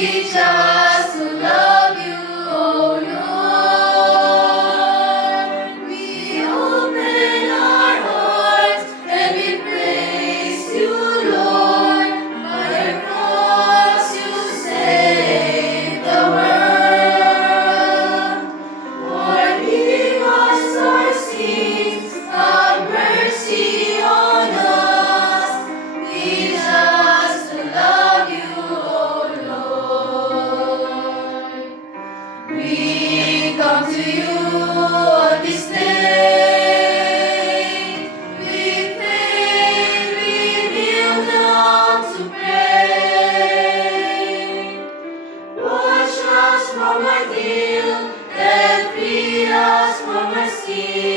Teach us to love you, O Lord. We open our hearts and we praise you, Lord. By your cross you saved the world. Forgive us our sins, have mercy on us. Teach us to love you, O Lord. We come to you on this day. With faith we kneel down to pray. Wash us from our guilt and free us from our sin.